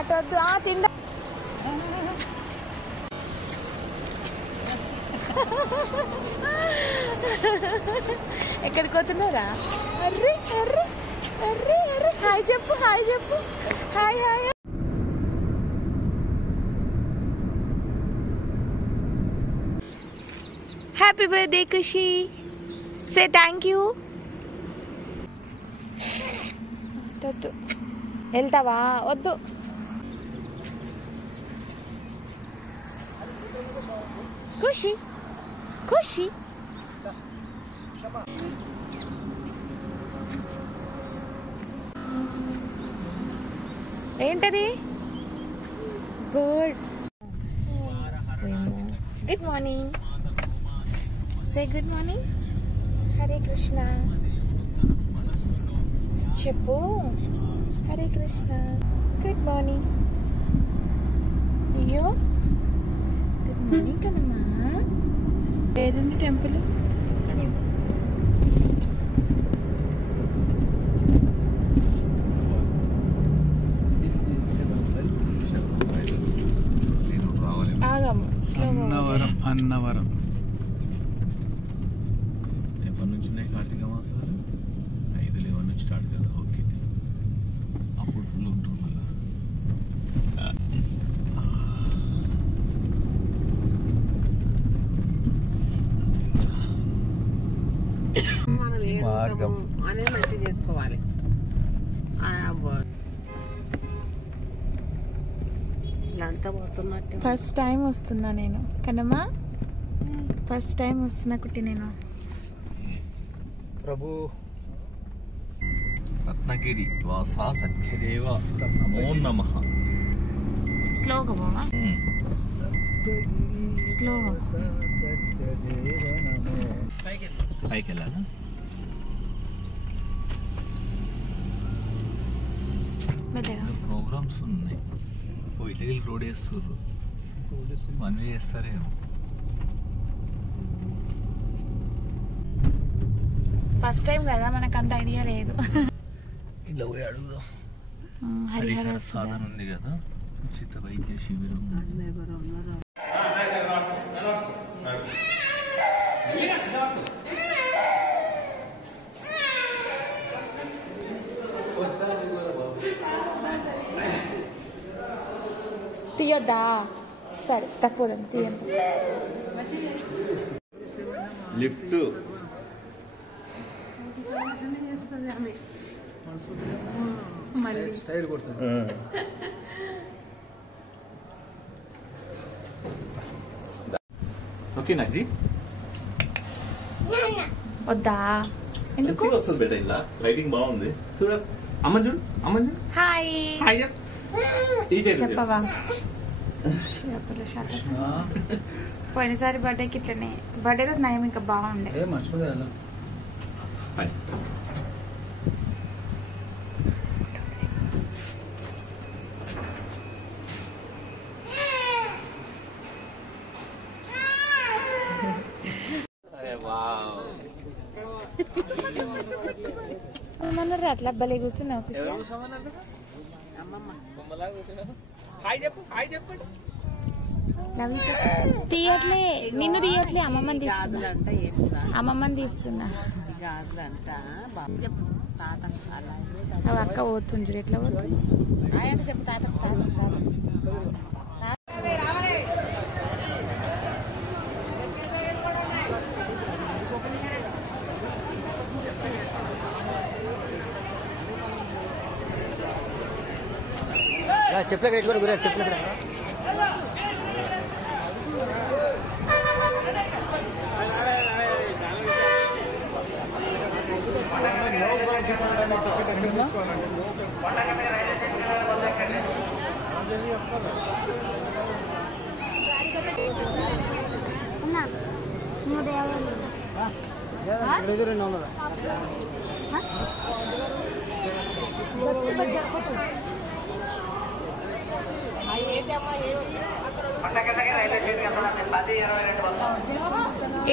అటొద్దు తిందా ఎక్కడికి పోతున్నారా? అర్రే అర్రే అర్రే అర్రే హాయ్ చెప్పు హాయ్ చెప్పు hi hi. Happy birthday Khushi. Say thank you. వద్దు వెళ్తావా? వద్దు. ఖుషి ఖుషి ఏంటది? Bird. Good morning. Say good morning. Hare Krishna చెప్పు. హరే కృష్ణ. Good morning. అయ్యో గుడ్ మార్నింగ్ కదమ్మా. ఏదండి టెంపుల్? ఆగము స్లోగా. అన్నవరం. అన్నవరం ఎప్పటి నుంచి కార్తీక మాసాలు 5-11 నుంచి స్టార్ట్ కదా. ఓకే అప్పుడు ఫుల్ ఉంటుంది మళ్ళీ. మార్గం అనేది మంచిగా చేసుకోవాలి. ఫస్ట్ టైం వస్తున్నా నేను కదమ్మా. ఫస్ట్ టైం వస్తున్నా కుట్టి నేను. ప్రభు రత్నగిరి వాసా సత్యదేవ నమో నమః. స్లోగా బావా స్లోగా. పైకి వెళ్ళాలా? ప్రోగ్రామ్స్ ఉన్నాయి. ఇల్లు రోడ్ వేస్తారు. 1 వే వేస్తారేమో. ఫస్ట్ టైం కదా మనకు అంత ఐడియా లేదు. ఇలా పోయి అడుగుదాం. హరిహర సాధన ఉంది కదా, ఉచిత వైద్య శిబిరం. తీయొద్దా? సరే తక్కువదండి తీయండి. Lift okay Nazi. వద్దా? ఎందుకు వస్తుంది బేట? ఇలా లైటింగ్ బాగుంది చూడ. అమ్మ చూడు, అమ్మ చూడు. హాయ్ హాయ్ చెప్పవా? పోయినసారి బర్త్డేకి ఇట్లనే. బర్త్డే రోజు నయం ఇంకా బాగుండే. అమ్మన్నారు అట్లా భలే కూర్చున్నావు. తీయట్లే, నిన్ను తీయట్లే, అమ్మమ్మని తీస్తున్నా. అమ్మమ్మని తీస్తున్నా. అక్క పోతుంది చూడు ఎట్లా పోతుంది. చెప్పు తాత తాత తాత. చెప్పలే ఇక్కడ గురా చెప్పలే.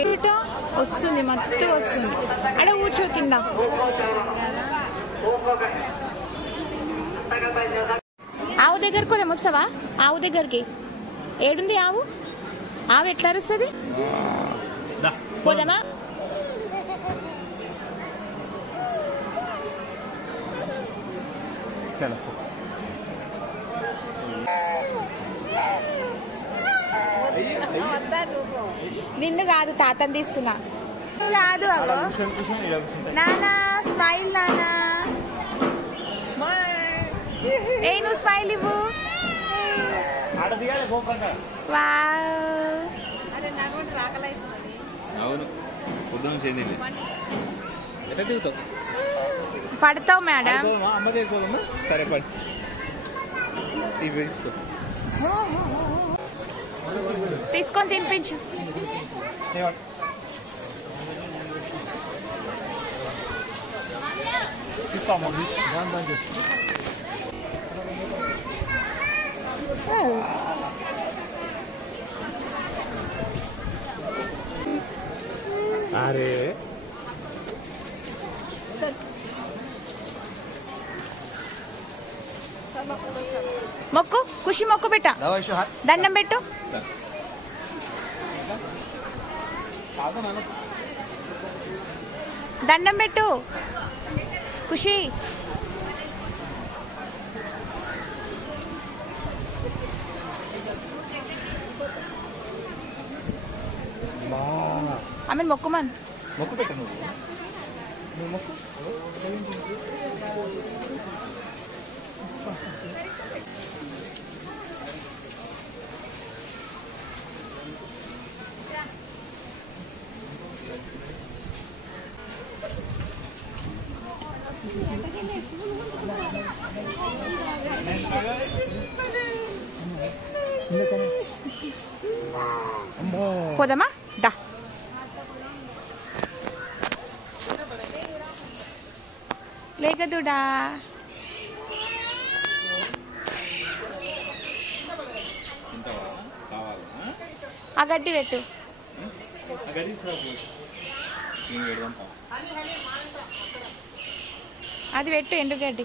ఏటో వస్తుంది, మత్తు వస్తుంది. అక్కడ కూర్చో కింద. ఆవు దగ్గర దగ్గరకు పోదాం, వస్తావా? ఆవు దగ్గరికి. ఏడుంది ఆవు? ఆవు ఎట్లా అరుస్తుంది? పోదామా? నిన్ను కాదు, తాతని తీస్తున్నా. కాదు అగో నానా, స్మైల్ నానా. ఏ నువ్వు స్మైల్ ఇవ్వు. పడతావు మేడం. సరే పడి తీసుకొని తినిపించు. అరే మొక్కు, ఖుషి మొక్కు పెట్ట, దండం పెట్టు. దండం పెట్టు ఖుషి. ఆమె మొక్కుమన్ మొక్కు పెట్టు. నువ్వు మొక్కు. పోదామా? దా. లేకదుడా. ఆ గడ్డి పెట్టు. అది పెట్టు, ఎండుగడ్డి.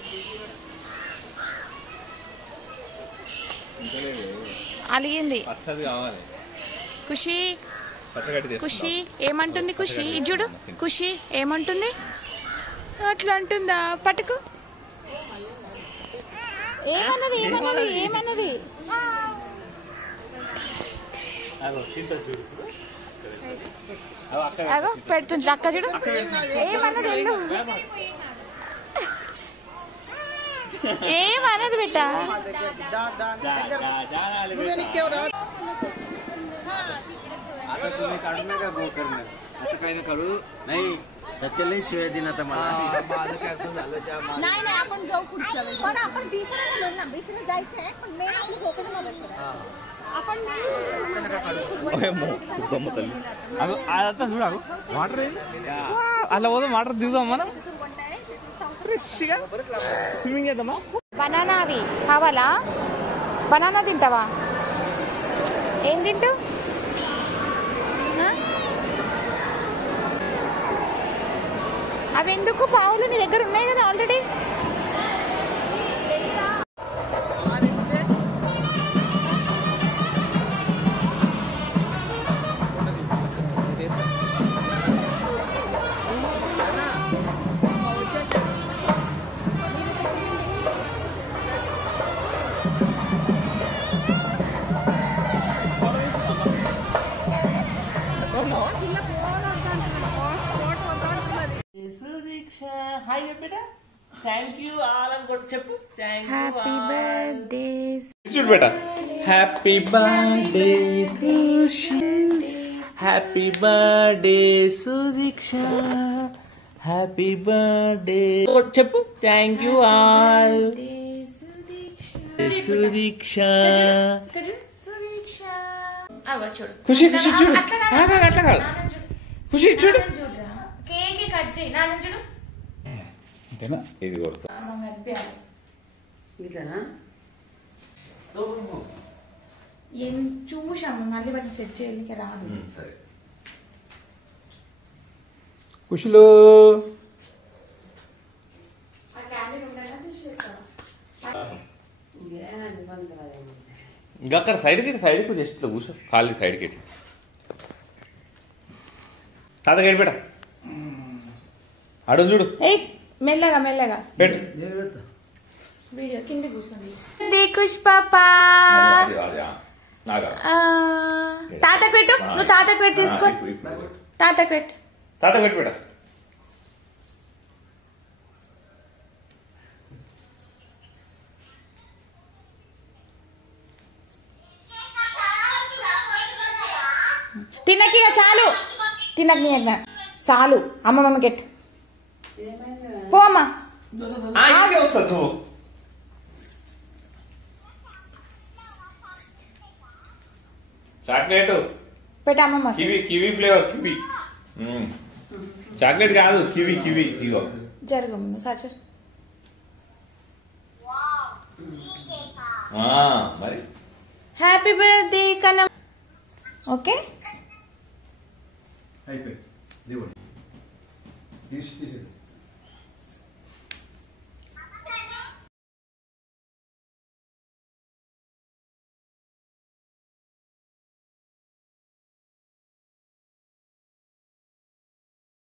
అలిగింది ఖుషి. ఖుషి ఏమంటుంది? ఖుషి చూడు, ఖుషి ఏమంటుంది? అట్లా అంటుందా? పట్టుకు. ఏమన్నది? ఏమన్నది? ఏమన్నది? అగో పెడుతుంది అక్క చూడు. ఏమన్నది? ఏమన్నది బిడ్డ? सच्चे नहीं शिवाय देना था मला नाही नाही आपण जाऊ पुढच्या वेळेस पण आपण बीचला गेलो ना बीचला जायचं आहे पण मेन आपलं झोपेला मला आपण అదంతా చూడాలి. వాటర్ అలా పోదాం, వాటర్ దిగుదాం మనం ఫ్రెష్గా స్విమ్మింగ్ చేద్దామా? బనానా అవి కావాలా? బనానా తింటావా? ఏం తింటావు? అవి ఎందుకు? పావులు నీ దగ్గర ఉన్నాయి కదా ఆల్రెడీ. హాయ్ బేటా, థ్యాంక్ యూ ఆల్ అని కూడా చెప్పు. హ్యాపీ బర్త్డే చూడు బేటా. Happy birthday Khushi, happy birthday Sudiksha, happy birthday చెప్పు. Thank you all Sudiksha. Khushi Khushi చూడు. అట్లా కాదు ఖుషి చూడు. కేక్ కట్ చేయి నాన్న చూడు. అంతేనా? ఇది కొడతా. చూసాము మళ్ళీ వాటిని సెట్ చేయడానికి రాదు. ఖుషిలో ఆ క్యాండిల్ ఉండాలని చూసేస్తాను. ఇంకా అక్కడ సైడ్కి జస్ట్ కూర్చో ఖాళీ సైడ్కి తాత గడి పెట్ట అడుగు చూడు మెల్లగా మెల్లగా పెట్టు వీడియో కింద కూర్చోండి ఖుష్ పాపా తాతకు పెట్టు నువ్వు తాతకు పెట్టు తీసుకో తాతకు పెట్టు పెట్ట తినకి చాలు తినకి చాలు అమ్మమ్మ గెట్ పో అమ్మా చాక్లెట్ పెట్టు అమ్మమ్మ కివీ ఫ్లేవర్ కివీ చాక్లెట్ కాదు కివీ ఇగో జరుగు సార్ మరి హ్యాపీ బర్త్డే కన్నా ఓకే అయిపోయి